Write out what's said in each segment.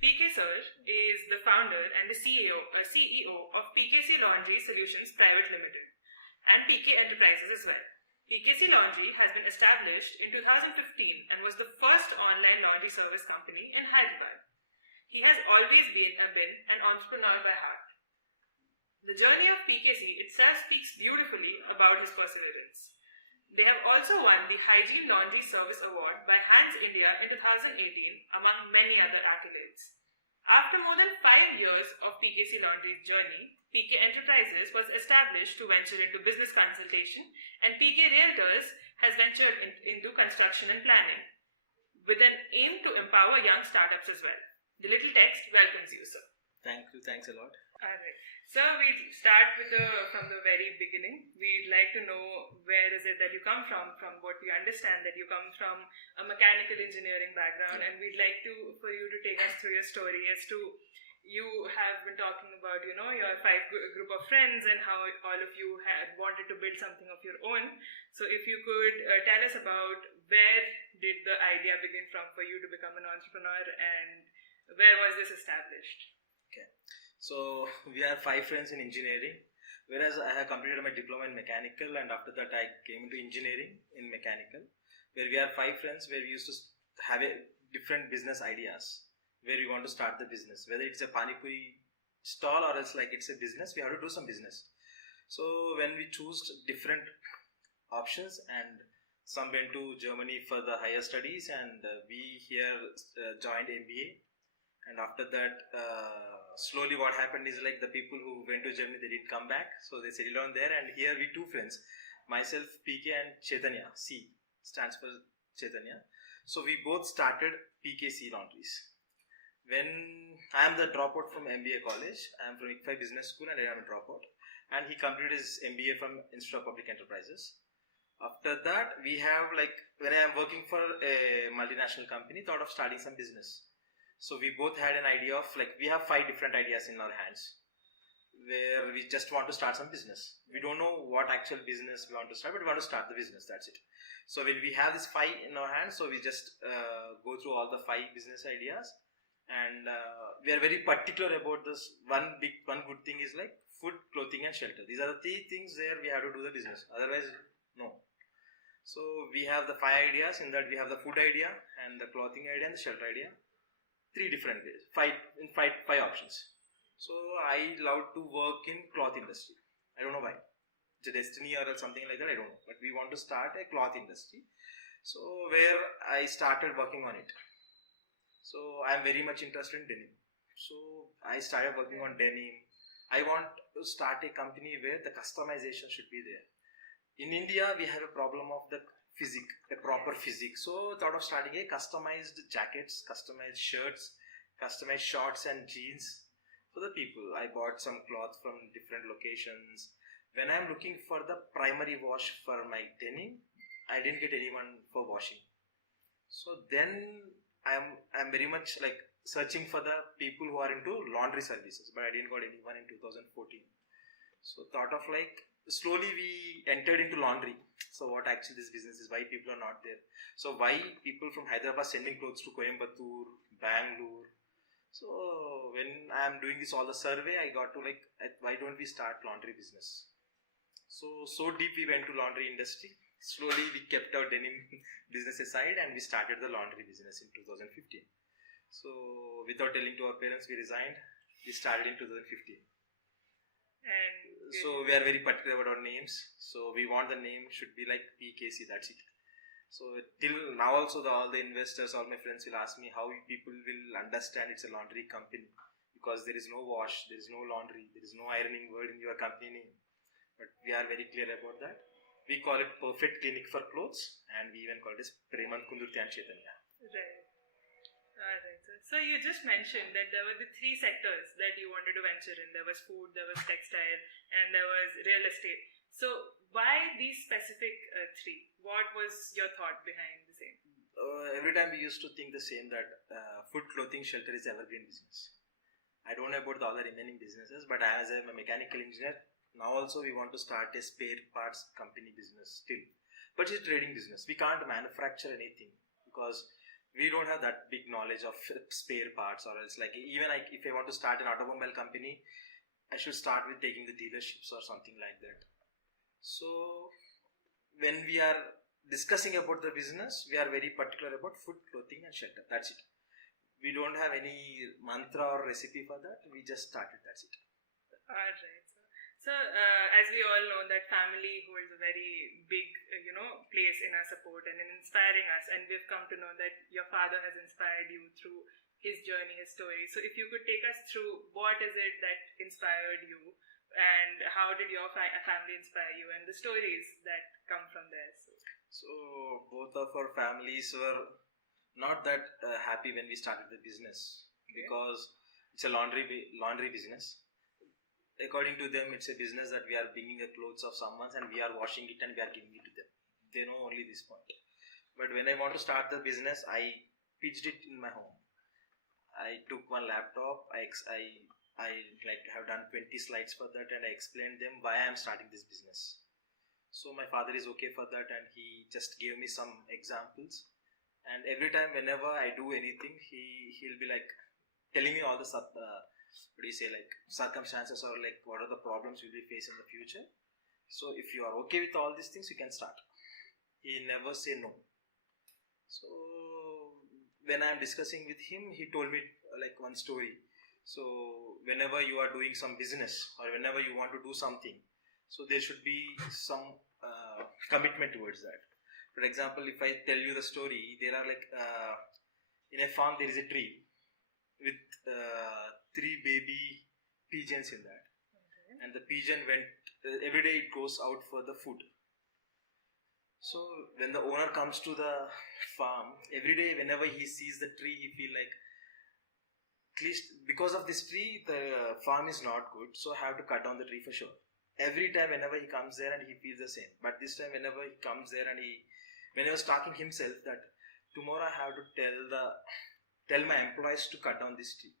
PK Sir is the founder and the CEO of PKC Laundry Solutions Private Limited and PK Enterprises as well. PKC Laundry has been established in 2015 and was the first online laundry service company in Hyderabad. He has always been an entrepreneur by heart. The journey of PKC itself speaks beautifully about his perseverance. They have also won the Hygiene Laundry Services Award by Hands India in 2018, among many other accolades. After more than 5 years of PKC Laundry's journey, PK Enterprises was established to venture into business consultation, and PK Realtors has ventured into construction and planning, with an aim to empower young startups as well. The little text welcomes you, sir. Thank you. Thanks a lot. Alright. So we'll start from the very beginning. We'd like to know where is it that you come from what we understand that you come from a mechanical engineering background, and we'd like for you to take us through your story as to you have been talking about, your group of friends and how all of you had wanted to build something of your own. So if you could tell us about where did the idea begin from for you to become an entrepreneur, and where was this established? Okay. So we are 5 friends in engineering, whereas I have completed my diploma in mechanical, and after that I came into engineering in mechanical, where we are 5 friends where we used to have different business ideas, where we want to start the business, whether it's a pani puri stall or else like it's a business, we have to do some business. So when we choose different options, and some went to Germany for the higher studies, and we here joined MBA. And after that, slowly what happened is like the people who went to Germany, they didn't come back. So they settled down there, and here we 2 friends, myself, PK, and Chaitanya. C stands for Chaitanya. So we both started PKC Laundries. When I am the dropout from MBA college, I am from ICFI Business School and I am a dropout. And he completed his MBA from Institute of Public Enterprises. After that, we have when I am working for a multinational company, thought of starting some business. So we both had an idea of we have 5 different ideas in our hands, where we just want to start some business. We don't know what actual business we want to start, but we want to start the business, that's it. So when we have this 5 in our hands, so we just go through all the 5 business ideas, and we are very particular about this. One good thing is food, clothing and shelter. These are the 3 things where we have to do the business, otherwise no. So we have the 5 ideas. In that we have the food idea and the clothing idea and the shelter idea. 3 different ways, 5 options. So I love to work in cloth industry. I don't know why. It's a destiny or something like that, I don't know. But we want to start a cloth industry. So where I started working on it. So I am very much interested in denim. So I started working on denim. I want to start a company where the customization should be there. In India, we have a problem of the proper physique. So thought of starting a customized jackets, customized shirts, customized shorts and jeans for the people. I bought some cloth from different locations. When I'm looking for the primary wash for my denim, I didn't get anyone for washing. So then I'm very much searching for the people who are into laundry services, but I didn't got anyone in 2014. So thought of slowly we entered into laundry. So what actually this business is, why people are not there. So why people from Hyderabad sending clothes to Coimbatore, Bangalore. So when I am doing all the survey, I got to why don't we start laundry business. So deep we went to laundry industry. Slowly we kept our denim business aside and we started the laundry business in 2015. So without telling to our parents, we resigned. We started in 2015. And so we are very particular about our names. So we want the name should be like PKC, that's it. So till now also all the investors, all my friends will ask me how people will understand it's a laundry company, because there is no wash, there is no laundry, there is no ironing word in your company name. But we are very clear about that. We call it Perfect Clinic for Clothes, and we even call it as Premanth Kundurthi and Chaitanya. Right. Alright, so you just mentioned that there were the 3 sectors that you wanted to venture in. There was food, there was textile, and there was real estate. So why these specific 3? What was your thought behind the same? Every time we used to think the same, that food, clothing, shelter is evergreen business. I don't know about the other remaining businesses, but as a mechanical engineer, now also we want to start a spare parts company business still. But it's a trading business. We can't manufacture anything because we don't have that big knowledge of spare parts, or else like even like if I want to start an automobile company, I should start with taking the dealerships or something like that. So when we are discussing about the business, we are very particular about food, clothing and shelter. That's it. We don't have any mantra or recipe for that. We just started. That's it. Alright. So, as we all know, that family holds a very big, place in our support and in inspiring us. And we've come to know that your father has inspired you through his journey, his story. So, if you could take us through what is it that inspired you, and how did your family inspire you, and the stories that come from there. So both of our families were not that happy when we started the business, because it's a laundry business. According to them, it's a business that we are bringing the clothes of someone and we are washing it and we are giving it to them. They know only this point. But when I want to start the business, I pitched it in my home. I took one laptop. I have done 20 slides for that, and I explained them why I am starting this business. So my father is okay for that, and he just gave me some examples. And every time, whenever I do anything, he'll be like telling me all the circumstances, or like what are the problems we will face in the future. So if you are okay with all these things, you can start. He never say no. So when I am discussing with him, he told me like one story. So whenever you are doing some business or whenever you want to do something, so there should be some commitment towards that. For example, if I tell you the story, there are like in a farm there is a tree with 3 baby pigeons in that, and the pigeon went every day. It goes out for the food. So when the owner comes to the farm, every day whenever he sees the tree, he feel like, at least because of this tree, the farm is not good, so I have to cut down the tree for sure. Every time whenever he comes there, and he feels the same. But this time whenever he comes there, and when he was talking himself that tomorrow I have to tell my employees to cut down this tree.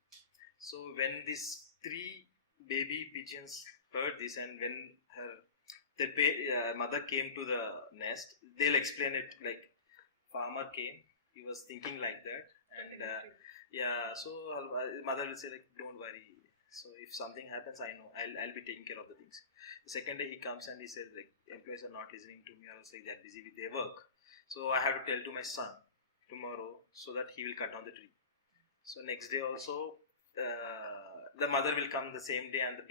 So when these 3 baby pigeons heard this, and when the mother came to the nest, they'll explain it like, farmer came, he was thinking like that, and so mother will say like, don't worry. So if something happens, I know I'll be taking care of the things. The second day he comes and he says like, employees are not listening to me, or else like they're busy with their work. So I have to tell to my son tomorrow so that he will cut down the tree. So next day also, the mother will come the same day, and the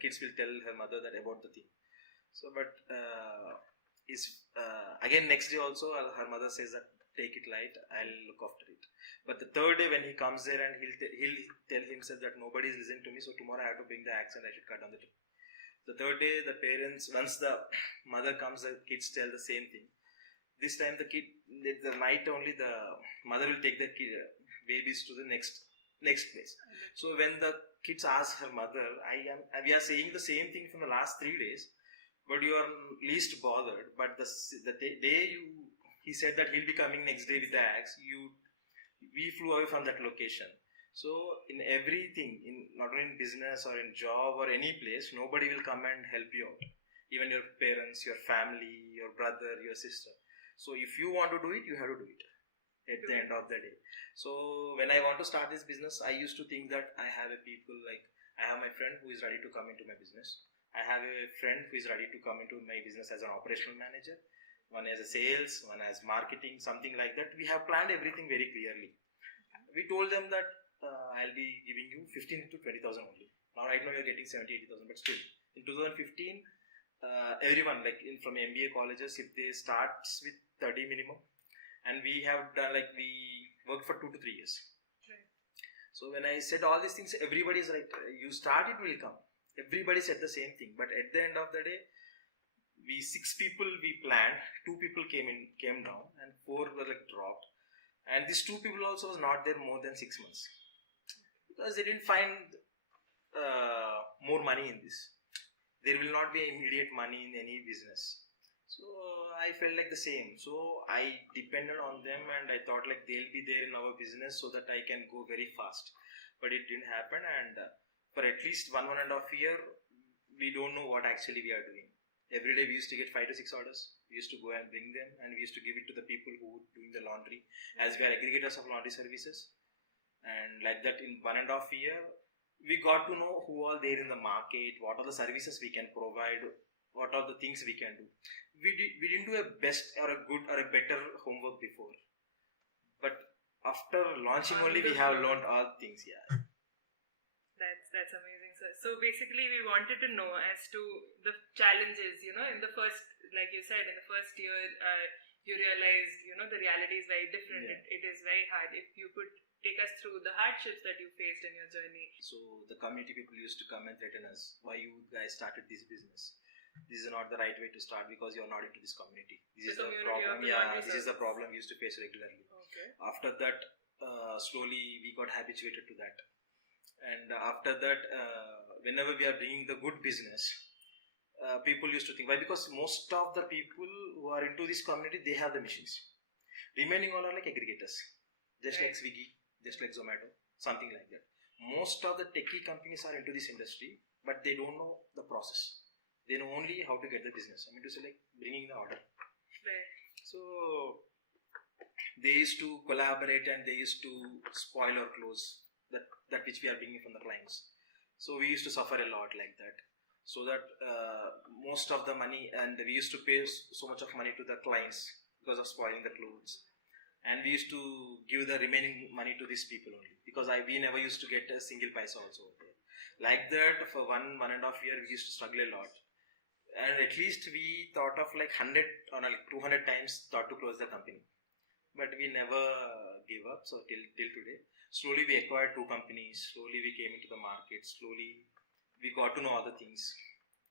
kids will tell her mother that about the thing. So but again next day also her mother says that take it light, I'll look after it. But the third day when he comes there, and he'll tell himself that nobody is listening to me, so tomorrow I have to bring the axe and I should cut down the tree. The third day the parents, once the mother comes, the kids tell the same thing. This time the night only the mother will take the babies to the next place. So when the kids ask her mother, we are saying the same thing from the last 3 days, but you are least bothered. But the day he said that he'll be coming next day with the axe, we flew away from that location. So in everything, not only in business or in job or any place, nobody will come and help you out. Even your parents, your family, your brother, your sister. So if you want to do it, you have to do it at the end of the day. So when I want to start this business, I used to think that I have I have my friend who is ready to come into my business. I have a friend who is ready to come into my business as an operational manager. One as a sales, one as marketing, something like that. We have planned everything very clearly. We told them that I'll be giving you 15 to 20,000 only. Now right now you're getting 70, 80,000, but still in 2015, everyone from MBA colleges, if they start with 30 minimum, and we have done we worked for 2 to 3 years. Right. So when I said all these things, everybody is like, you start, it will come. Everybody said the same thing, but at the end of the day, 6 people we planned, 2 people came down, and 4 were dropped. And these 2 people also was not there more than 6 months, because they didn't find more money in this. There will not be immediate money in any business. So I felt like the same. So I depended on them, and I thought they'll be there in our business so that I can go very fast. But it didn't happen, and for at least 1.5 years, we don't know what actually we are doing. Every day we used to get 5 to 6 orders. We used to go and bring them, and we used to give it to the people who were doing the laundry, as we are aggregators of laundry services. And like that, in 1.5 year, we got to know who are there in the market, what are the services we can provide, what are the things we can do. We didn't do a best or a good or a better homework before, but after launching only we have learned all things. Yeah. That's amazing, sir. So basically, we wanted to know as to the challenges. In the first, like you said, in the first year, you realized, the reality is very different. Yeah. It is very hard. If you could take us through the hardships that you faced in your journey. So the community people used to come and threaten us, why you guys started this business? This is not the right way to start because you are not into this community. This is the problem. Yeah, this is the problem we used to face regularly. Okay. After that, slowly we got habituated to that. And after that, whenever we are bringing the good business, people used to think, why? Because most of the people who are into this community, they have the machines. Remaining all are like aggregators, just like Swiggy, just like Zomato, something like that. Most of the techie companies are into this industry, but they don't know the process. They know only how to get the business. I mean to say, like bringing the order. Right. So they used to collaborate and they used to spoil our clothes, that which we are bringing from the clients. So we used to suffer a lot like that. So that most of the money, and we used to pay so much of money to the clients because of spoiling the clothes. And we used to give the remaining money to these people only, because we never used to get a single paisa also there. Like that, for 1.5 year, we used to struggle a lot. And at least we thought of like 100 or like 200 times thought to close the company. But we never gave up. So till today, slowly we acquired 2 companies. Slowly we came into the market. Slowly we got to know other things.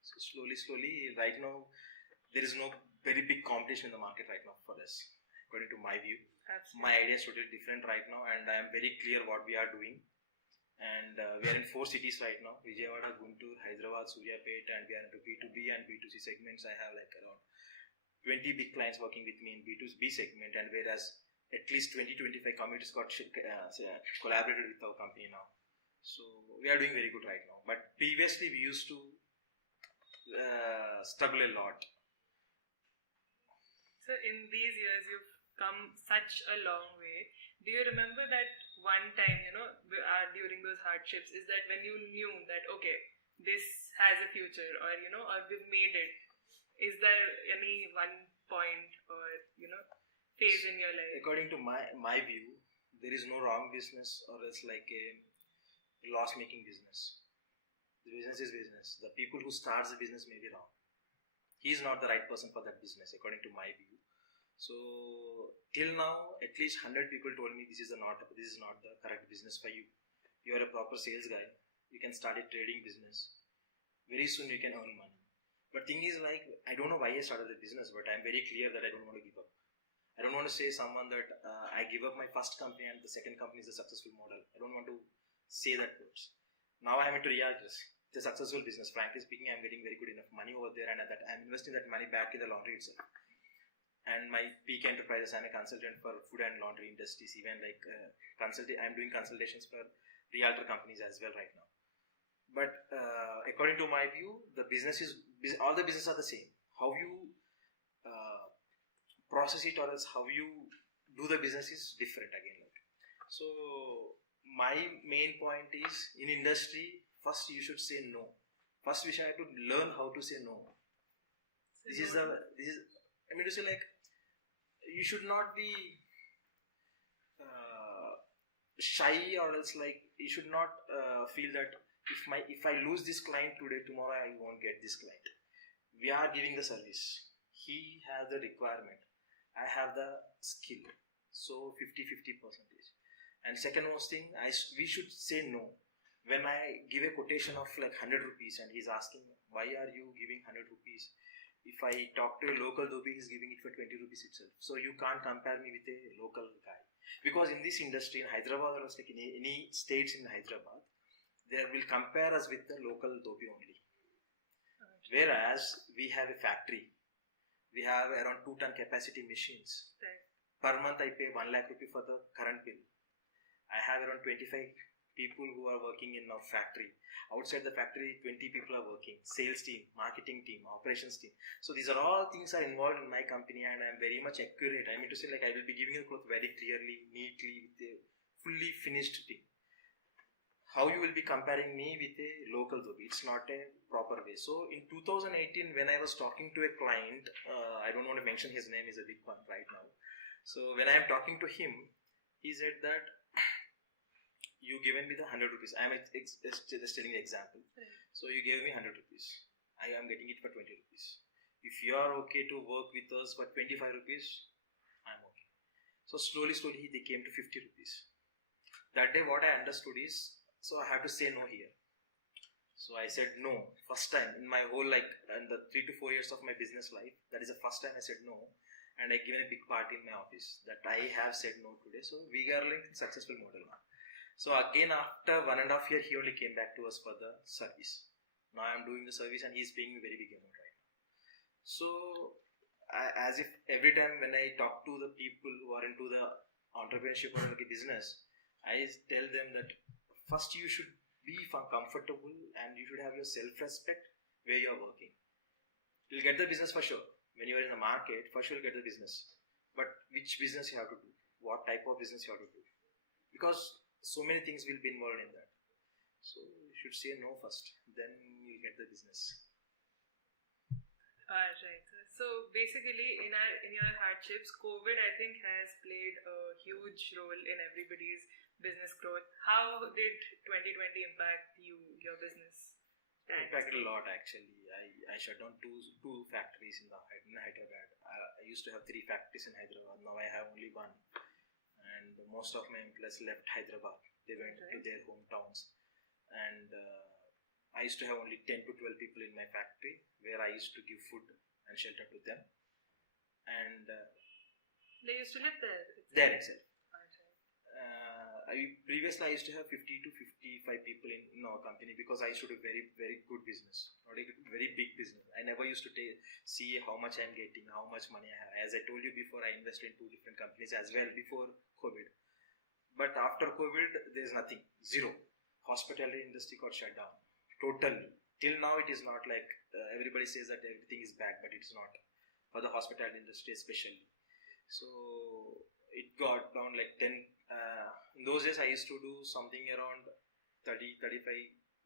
So slowly, right now, there is no very big competition in the market right now for us, according to my view. Absolutely. My idea is totally different right now, and I am very clear what we are doing. And we are in 4 cities right now: Vijayawada, Guntur, Hyderabad, Suryapet, and we are into B2B and B2C segments. I have like around 20 big clients working with me in B2B segment, and whereas at least 20-25 communities got collaborated with our company now. So we are doing very good right now. But previously we used to struggle a lot. So in these years, you've come such a long way. Do you remember that one time, during those hardships, is that when you knew that, okay, this has a future, or we've made it? Is there any one point or, phase in your life? According to my view, there is no wrong business or else like a loss-making business. The business is business. The people who starts the business may be wrong. He is not the right person for that business, according to my view. So till now, at least 100 people told me this is not the correct business for you. You are a proper sales guy. You can start a trading business. Very soon you can earn money. But thing is, like, I don't know why I started the business, but I'm very clear that I don't want to give up. I don't want to say someone that I give up my first company and the second company is a successful model. I don't want to say that words. Now I'm into realtors. It's a successful business. Frankly speaking, I'm getting very good enough money over there, and that I'm investing that money back in the laundry itself. And my peak enterprises, I'm a consultant for food and laundry industries, even like I'm doing consultations for realtor companies as well right now. But according to my view, all the businesses are the same. How you process it or else how you do the business is different again. So my main point is, in industry, first you should say no. First we should have to learn how to say no. I mean to say, like, you should not be shy, or else like you should not feel that if I lose this client today, tomorrow I won't get this client. We are giving the service. He has the requirement. I have the skill. So 50-50%. And second most thing, we should say no. When I give a quotation of like 100 rupees and he's asking, why are you giving 100 rupees? If I talk to a local dhobi, he's giving it for 20 rupees itself. So you can't compare me with a local guy. Because in this industry, in Hyderabad, or like in any states in Hyderabad, they will compare us with the local dhobi only. Whereas we have a factory. We have around 2 ton capacity machines. Right. Per month I pay 1 lakh rupee for the current bill. I have around 25 people who are working in a factory. Outside the factory, 20 people are working. Sales team, marketing team, operations team. So these are all things are involved in my company, and I'm very much accurate. I mean to say, like, I will be giving you a cloth very clearly, neatly, with a fully finished thing. How you will be comparing me with a local Zobi? It's not a proper way. So in 2018, when I was talking to a client, I don't want to mention his name, is a big one right now. So when I am talking to him, he said that you given me the 100 rupees. I am just telling the example. Right. So you gave me 100 rupees. I am getting it for 20 rupees. If you are okay to work with us for 25 rupees, I am okay. So slowly they came to 50 rupees. That day what I understood is, so I have to say no here. So I said no. First time in my whole, like, in the 3 to 4 years of my business life, that is the first time I said no. And I given a big party in my office that I have said no today. So we are like successful model now. So again, after 1.5 years, he only came back to us for the service. Now I'm doing the service and he's paying me very big amount right now. So as if every time when I talk to the people who are into the entrepreneurship or like a business, I tell them that first you should be comfortable and you should have your self-respect where you are working. You'll get the business for sure. When you are in the market, for sure you'll get the business. But which business you have to do? What type of business you have to do? Because so many things will be involved in that. So you should say no first, then you'll get the business. Right. So basically, in your hardships, COVID, I think, has played a huge role in everybody's business growth. How did 2020 impact your business? It impacted a lot actually. I shut down two factories in Hyderabad. I used to have 3 factories in Hyderabad. Now I have only 1. And most of my employees left Hyderabad. They went to their hometowns. And I used to have only 10 to 12 people in my factory where I used to give food and shelter to them. And they used to live there? There itself. Previously I used to have 50 to 55 people in our company because I used to do very, very good business, not a very big business. I never used to see how much I'm getting, how much money I have. As I told you before, I invested in 2 different companies as well before COVID. But after COVID, there's nothing, zero. Hospitality industry got shut down, totally. Till now it is not like, everybody says that everything is back, but it's not. For the hospitality industry especially. So it got down like 10. In those days I used to do something around 30-35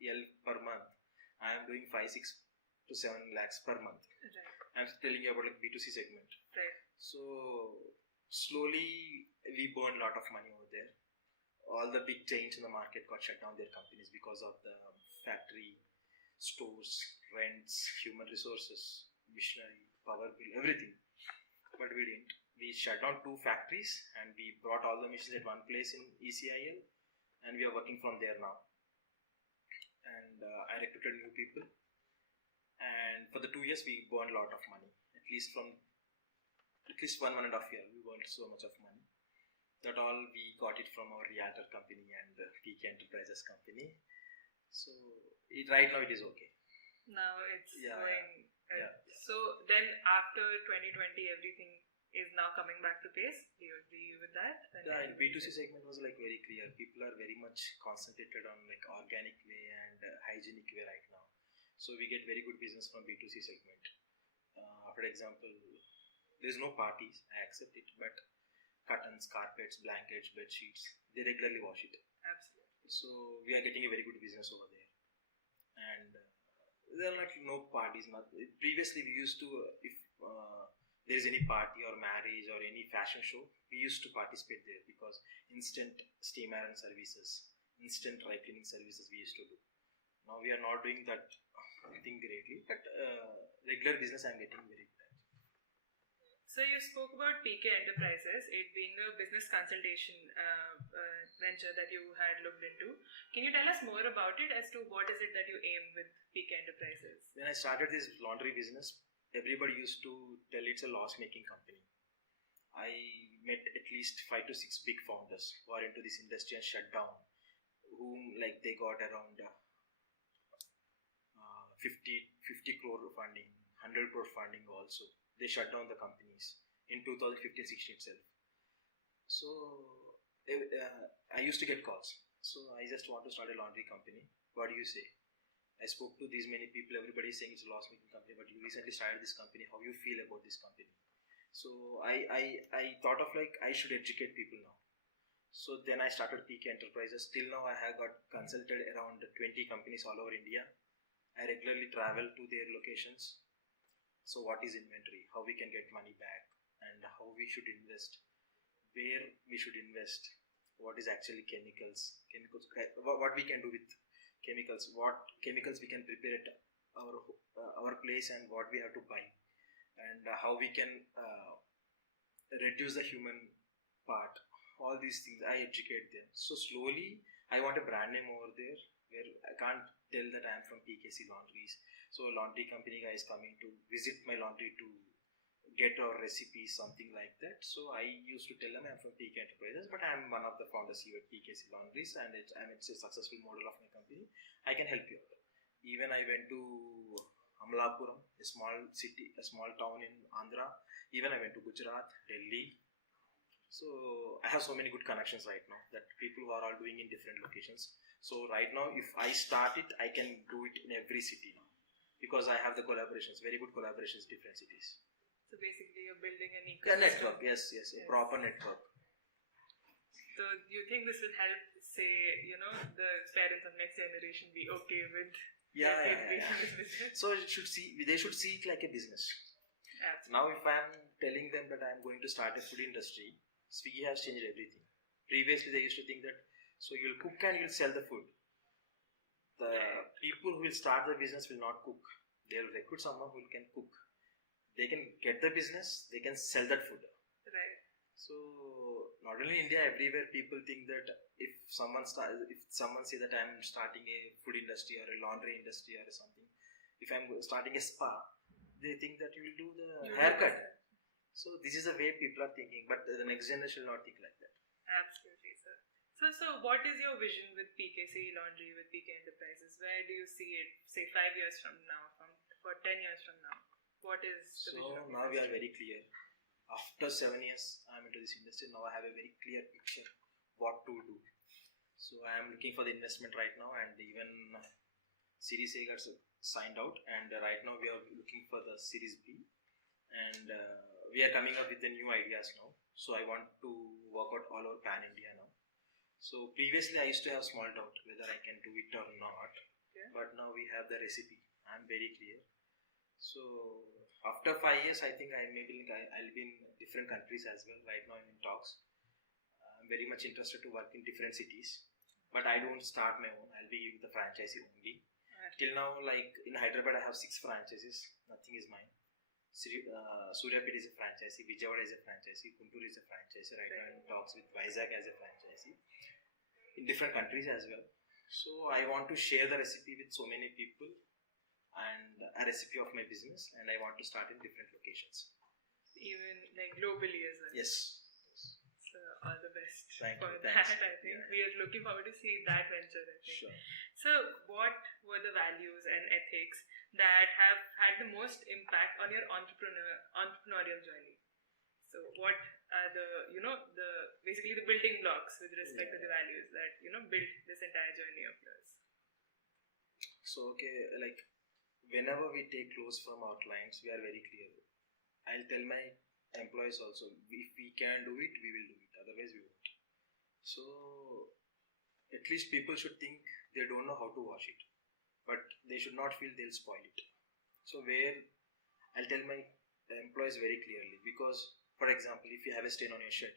L per month. I am doing 5-6 to 7 lakhs per month. Right. I'm telling you about like B2C segment. Right. So slowly we burned a lot of money over there. All the big chains in the market got shut down their companies because of the factory, stores, rents, human resources, machinery, power bill, everything. But we didn't. We shut down 2 factories and we brought all the machines at one place in ECIL and we are working from there now. And I recruited new people, and for the 2 years we burned a lot of money. At least 1.5 year we burned so much of money. That all we got it from our realtor company and PK Enterprises company. So right now it is okay. Now it's going. Yeah. So then after 2020 everything is now coming back to pace. Do you agree with that? The B2C segment was like very clear. People are very much concentrated on like organic way and hygienic way right now. So we get very good business from B2C segment. For example, there is no parties, I accept it, but curtains, carpets, blankets, bed sheets, they regularly wash it. Absolutely. So we are getting a very good business over there. And there are like no parties. Previously we used to, if there is any party or marriage or any fashion show, we used to participate there because instant steam iron services, instant dry cleaning services we used to do. Now we are not doing that thing greatly, but regular business I am getting very good at. So you spoke about PK Enterprises, it being a business consultation venture that you had looked into. Can you tell us more about it as to what is it that you aim with PK Enterprises? When I started this laundry business, everybody used to tell it's a loss-making company. I met at least 5 to 6 big founders who are into this industry and shut down, whom like they got around 50 crore funding, 100 crore funding also. They shut down the companies in 2015-16 itself. So I used to get calls. So I just want to start a laundry company. What do you say? I spoke to these many people. Everybody is saying it's a loss-making company, but you recently started this company. How you feel about this company? So I thought of like I should educate people now. So then I started PK Enterprises. Till now I have got consulted around 20 companies all over India. I regularly travel to their locations. So what is inventory? How we can get money back, and how we should invest, where we should invest, what is actually chemicals, what we can do with chemicals, what chemicals we can prepare at our place, and what we have to buy, and how we can reduce the human part. All these things I educate them. So slowly I want a brand name over there where I can't tell that I am from PKC Laundries. So laundry company guy is coming to visit my laundry to get our recipes, something like that. So I used to tell them I'm from PK Enterprises, but I'm one of the founders here at PKC Laundries, and it's a successful model of my company. I can help you out. Even I went to Amalapuram, a small city, a small town in Andhra. Even I went to Gujarat, Delhi. So I have so many good connections right now that people who are all doing in different locations. So right now, if I start it, I can do it in every city now because I have the collaborations, very good collaborations, different cities. So basically, you're building an ecosystem. A network, yes, a proper network. So you think this will help, say, the parents of next generation be okay with this business? So they should see it like a business. Absolutely. Now, if I'm telling them that I'm going to start a food industry, Swiggy has changed everything. Previously, they used to think that so you'll cook and you'll sell the food. The people who will start the business will not cook. They'll recruit someone who can cook. They can get the business, they can sell that food. Right. So not only in India, everywhere people think that if someone say that I'm starting a food industry or a laundry industry or something, if I'm starting a spa, they think that you will do the haircut. So this is the way people are thinking, but the next generation will not think like that. Absolutely, sir. So what is your vision with PKC Laundry, with PK Enterprises? Where do you see it, say 5 years from now, for 10 years from now? What is the vision? So now we are very clear. After 7 years, I'm into this industry. Now I have a very clear picture what to do. So I am looking for the investment right now, and even Series A got signed out, and right now we are looking for the Series B, and we are coming up with the new ideas now. So I want to work out all over pan India now. So previously I used to have small doubt whether I can do it or not, but now we have the recipe. I'm very clear. So after 5 years, I think I'll be in different countries as well. Right now I'm in talks. I'm very much interested to work in different cities, but I don't start my own. I'll be with the franchisee only. Till now, like in Hyderabad, I have 6 franchises. Nothing is mine. Suryapet is a franchisee, Vijayawada is a franchisee, Guntur is a franchisee. Right now I'm in talks with Vizag as a franchisee in different countries as well. So I want to share the recipe with so many people and a recipe of my business, and I want to start in different locations. Even like globally as well. Yes. So all the best Thank for you. that. I think we are looking forward to see that venture. I think. Sure. So what were the values and ethics that have had the most impact on your entrepreneurial journey? So what are basically the building blocks with respect to the values that built this entire journey of yours? So like whenever we take clothes from our clients, we are very clear. I'll tell my employees also, if we can do it, we will do it. Otherwise, we won't. So at least people should think they don't know how to wash it, but they should not feel they'll spoil it. So where I'll tell my employees very clearly, because for example, if you have a stain on your shirt,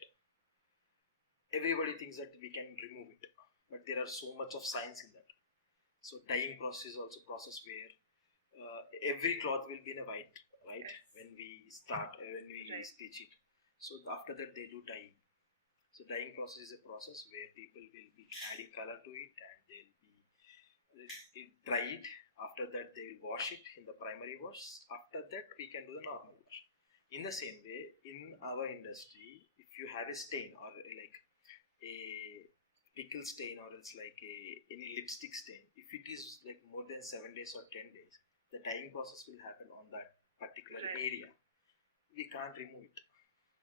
everybody thinks that we can remove it, but there are so much of science in that. So dyeing process is also process where every cloth will be in a white, right? Yes. When we stitch it. So after that they do dyeing. So dyeing process is a process where people will be adding color to it, and they'll be dry it. After that they will wash it in the primary wash. After that we can do the normal wash. In the same way, in our industry, if you have a stain or like a pickle stain or else like any lipstick stain, if it is like more than 7 days or 10 days, the dyeing process will happen on that particular area. We can't remove it.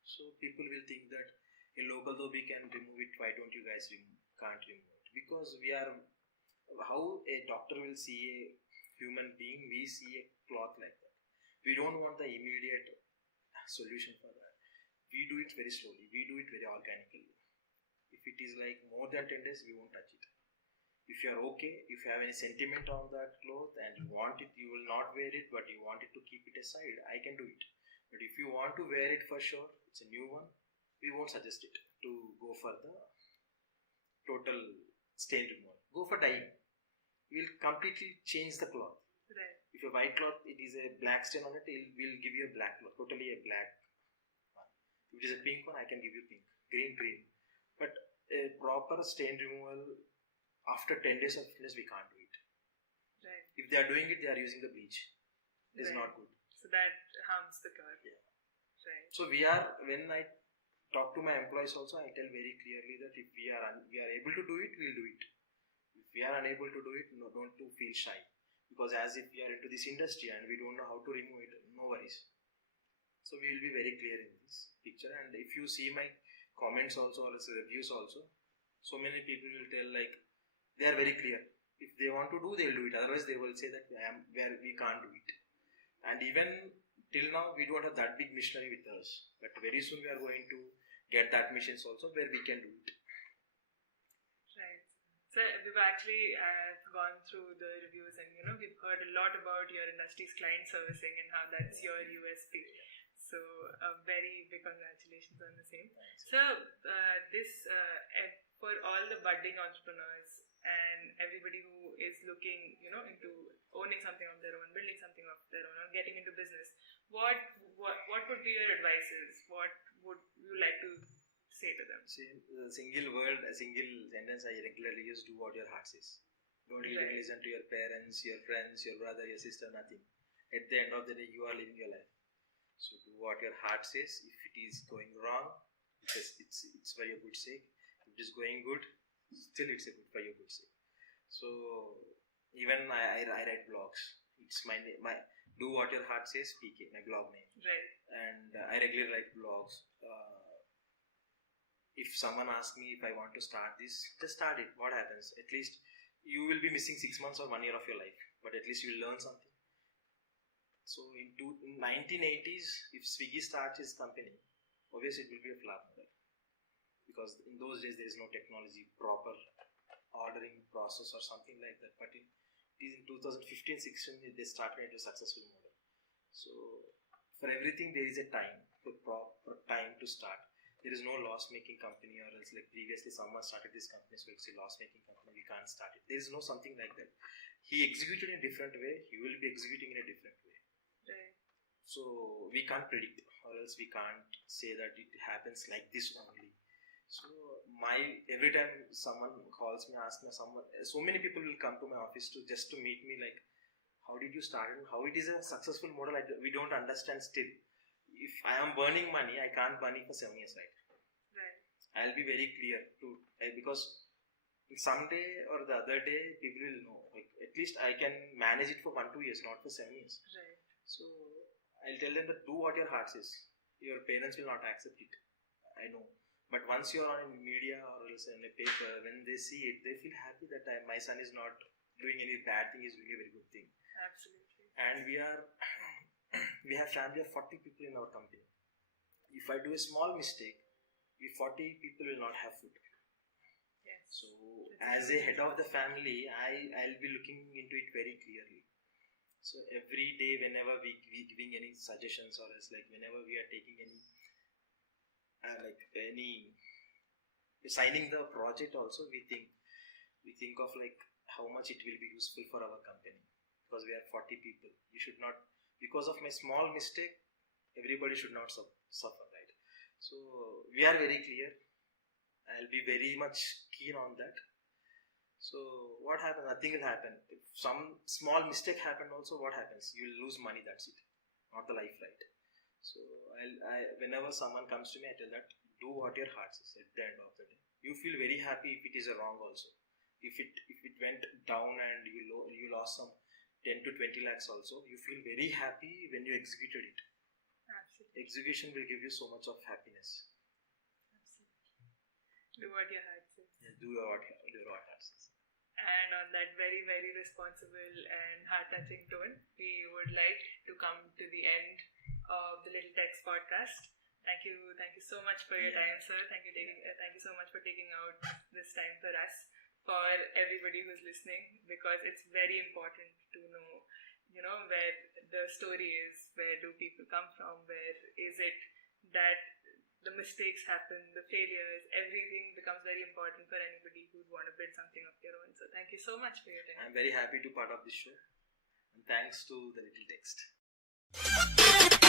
So people will think that a local though we can remove it, why don't you guys can't remove it? because we are, how a doctor will see a human being, we see a cloth like that. We don't want the immediate solution for that. We do it very slowly, we do it very organically. If it is like more than 10 days, we won't touch it. If you are okay, if you have any sentiment on that cloth and you want it, you will not wear it, but you want it to keep it aside, I can do it. But if you want to wear it for sure, it's a new one, we won't suggest it to go for the total stain removal. Go for dyeing. You will completely change the cloth. Right. If a white cloth, it is a black stain on it, will give you a black cloth, totally a black one. If it is a pink one, I can give you pink. Green. But a proper stain removal, after 10 days of fitness, we can't do it. Right. If they are doing it, they are using the bleach. It's Right. not good. So that harms the cloth. Yeah. Right. So when I talk to my employees also, I tell very clearly that if we are able to do it, we'll do it. If we are unable to do it, no, don't to feel shy. Because as if we are into this industry and we don't know how to remove it, no worries. So we will be very clear in this picture. And if you see my comments also or reviews also, so many people will tell like, they are very clear. If they want to do, they will do it. Otherwise, they will say that we can't do it. And even till now, we don't have that big machinery with us. But very soon, we are going to get that machines also where we can do it. Right. So we've actually gone through the reviews, and we've heard a lot about your industry's client servicing and how that's your USP. So very big congratulations on the same. So for all the budding entrepreneurs and everybody who is looking, into owning something of their own, building something of their own, or getting into business, what would be your advices? What would you like to say to them? See, a single sentence I regularly use: do what your heart says. Don't really listen to your parents, your friends, your brother, your sister, nothing. At the end of the day, you are living your life. So do what your heart says. If it is going wrong, it's for your good sake. If it is going good, still it's a good for your good sake. So even I write blogs. It's my do what your heart says, PK, my blog name. Right. And I regularly write blogs. If someone asks me if I want to start this, just start it. What happens? At least you will be missing 6 months or 1 year of your life, but at least you will learn something. So in 1980s, if Swiggy starts his company, obviously it will be a flop model. Because in those days there is no technology, proper ordering process or something like that. But it is in 2015-16 they started a successful model. So for everything there is a time, the proper time to start. There is no loss-making company, or else like previously someone started this company, so it's a loss-making company, we can't start it. There is no something like that. He executed in a different way, he will be executing in a different way. Right. So we can't predict, or else we can't say that it happens like this only. So every time someone calls me, asks me, so many people will come to my office just to meet me, like, how did you start it? How it is a successful model? We don't understand still. If I am burning money, I can't burn it for 7 years, right? Right. I'll be very clear because someday or the other day people will know. Like, at least I can manage it for 1-2 years, not for 7 years. Right. So I'll tell them that do what your heart says. Your parents will not accept it, I know. But once you're on media or else in a paper, when they see it, they feel happy that my son is not doing any bad thing, he's doing a very good thing. Absolutely. And we have family of 40 people in our company. If I do a small mistake, 40 people will not have food. Yes. So as a head of the family, I'll be looking into it very clearly. So every day, whenever we giving any suggestions, or else like whenever we are taking any signing the project also, we think of like how much it will be useful for our company, because we are 40 people. You should not, because of my small mistake, everybody should not suffer, right? So we are very clear. I'll be very much keen on that. So what happens? Nothing will happen. If some small mistake happen also, what happens? You will lose money, that's it. Not the life, right? So whenever someone comes to me, I tell that do what your heart says at the end of the day. You feel very happy if it is a wrong also. If it went down and you lost some 10 to 20 lakhs also, you feel very happy when you executed it. Absolutely. Execution will give you so much of happiness. Absolutely. Do what your heart says. Yeah, do what your heart says. And on that very, very responsible and heart-touching tone, we would like to come to the end of the Little Text podcast. Thank you so much for your time, sir. Thank you so much for taking out this time for us, for everybody who's listening, because it's very important to know, where the story is, where do people come from, where is it that the mistakes happen, the failures, everything becomes very important for anybody who'd want to build something of their own. So thank you so much for your time. I'm very happy to be part of this show, and thanks to the Little Text.